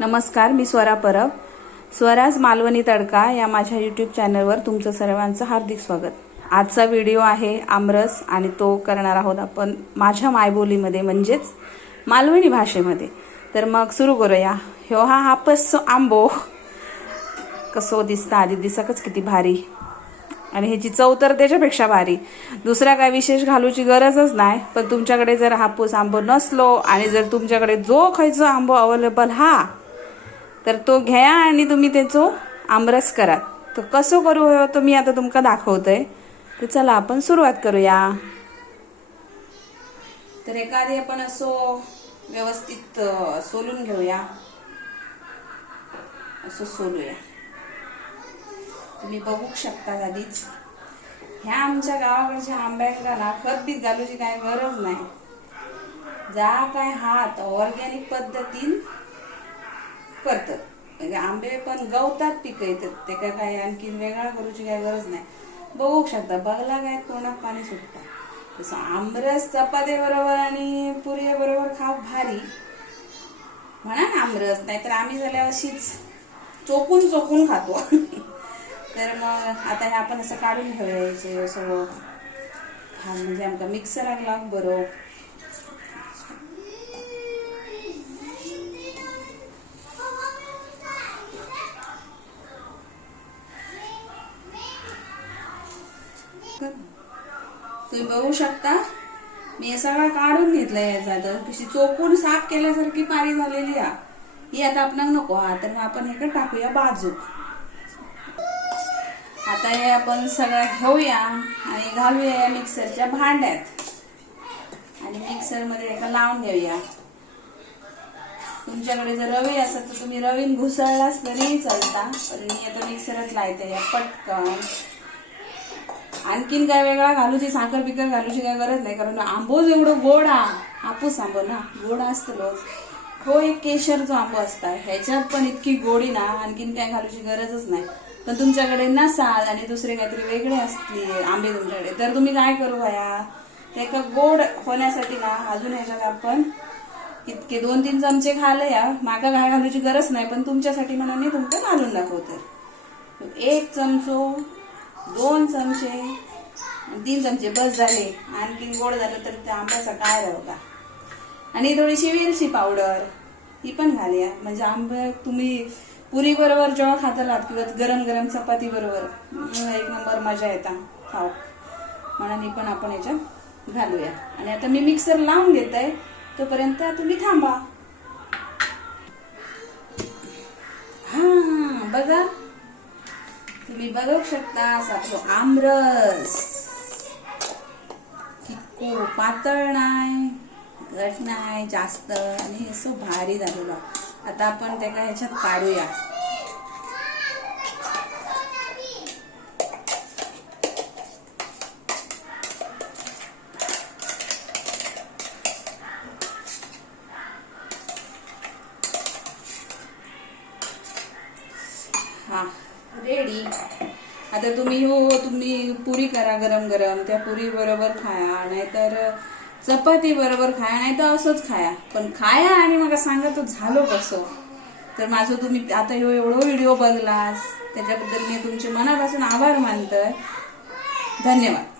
नमस्कार, मी स्वरा परब. स्वराज मालवणी तडका या माझ्या यूट्यूब चॅनलवर तुमचं सर्वांचं हार्दिक स्वागत. आजचा व्हिडिओ आहे आमरस आणि तो करणार आहोत आपण माझ्या मायबोलीमध्ये म्हणजेच मालवणी भाषेमध्ये. तर मग सुरू करूया. ह्यो हा हापस आंबो कसो दिसता, आधी दिसकच किती भारी आणि ह्याची चव तर त्याच्यापेक्षा भारी. दुसरा काय विशेष घालूची गरजच नाही. पण तुमच्याकडे जर हापूस आंबो नसलो आणि जर तुमच्याकडे जो खायचो आंबो अवेलेबल हा तर तो घ्या आणि तुम्ही त्याचो आमरस करा. तर कसं करू हो तो मी आता तुमका दाखवतोय. तर चला आपण सुरुवात करूया. तर एखादी आपण असो व्यवस्थित सोलून घेऊया. असं सोलूया. तुम्ही बघू शकता आधीच ह्या आमच्या गावाकडच्या आंब्यांना ना खत बीत घालूची काय गरज नाही. जा काय हात ऑर्गॅनिक पद्धतीन करतात. म्हणजे आंबे पण गवतात पिकतात. ते काय आणखी वेगळा करूची काय गरज नाही. बघू शकता बघला काय तोंडात पाणी सुटतं. तसं आमरस चपाती बरोबर आणि पुरी बरोबर खाऊ भारी म्हणा ना आमरस. नाहीतर आम्ही झाल्या अशीच चोकून चोकून खातो. तर मग आता हे आपण असं काढून ठेवायचे सगळं. हा म्हणजे आमका मिक्सराक लाग बरो. तुम्ही बघू शकता मी हे सगळं काढून घेतलंय. याचा तर कशी चोकून साफ केल्यासारखी पाणी झालेली आहे. ही आता आपणाक नको हा. तर आपण हे टाकूया बाजू. आता हे आपण सगळं घेऊया आणि घालूया या मिक्सरच्या भांड्यात आणि मिक्सर मध्ये एका लावून घेऊया. तुमच्याकडे जर रवी असेल तर तुम्ही रवीन घुसळलाच तरी चालता. पण मी आता मिक्सरच लायते या पटकन. आणखीन काय वेगळा घालूची साखर बिकर घालूची काय गरज नाही. कारण आंबोच एवढं गोड हापूस आंबो ना गोड असतलोच. हो एक केशरचा आंबो असता ह्याच्यात पण इतकी गोडी ना आणखीन काय घालूची गरजच नाही. पण तुमच्याकडे नसाल आणि दुसरे काहीतरी वेगळे असतील आंबे तुमच्याकडे तर तुम्ही काय करू या ते का गोड होण्यासाठी ना अजून ह्याच्यात आपण इतके 2-3 चमचे घाल या. माका काय घालूची गरज नाही पण तुमच्यासाठी म्हणून मी तुमचं घालून दाखवते. 1 चमचो 2 चमचे 3 चमचे बस झाले. आणखीन गोड झालं तर त्या आंब्याचा काय राहू का. आणि थोडीशी वेलची पावडर ही पण घालूया. म्हणजे आंबे तुम्ही पुरी बरोबर जेव्हा खातालात किंवा गरम गरम चपाती बरोबर एक नंबर मजा येता खाऊ म्हणून ही पण आपण याच्यात घालूया. आणि आता मी मिक्सर लावून घेत आहे तोपर्यंत तुम्ही थांबा. हा बघा तुम्ही बघू शकता आपलं आमरस किती पातळ नाही घट नाही जास्त आणि असं भारी झालेलं. आता आपण ते काय ह्याच्यात काढूया. हा रेडी. आता तुम्ही पुरी करा गरम गरम. त्या पुरी बरोबर खाया नाहीतर चपाती बरोबर खाया नाहीतर असंच खाया. पण खाया आणि मग सांगा तो झालो कसं. तर माझं तुम्ही आता एवढं व्हिडिओ बघलास त्याच्याबद्दल मी तुमचे मनापासून आभार मानतोय. धन्यवाद.